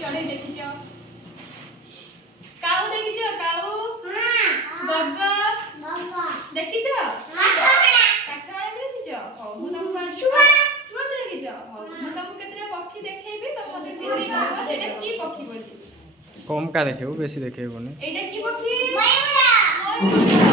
चढ़े देखिछ काऊ देखिछ काऊ बग देखिछ काठवाला देखिछ हो मु तुमको शुआ देखिछ हो मु तुमको केतरा पक्षी देखैबे तो मते चिन्हि कहबो सेटा की पक्षी बोली कम का देखेबो बेसी देखेबो ने एटा की पक्षी मयूर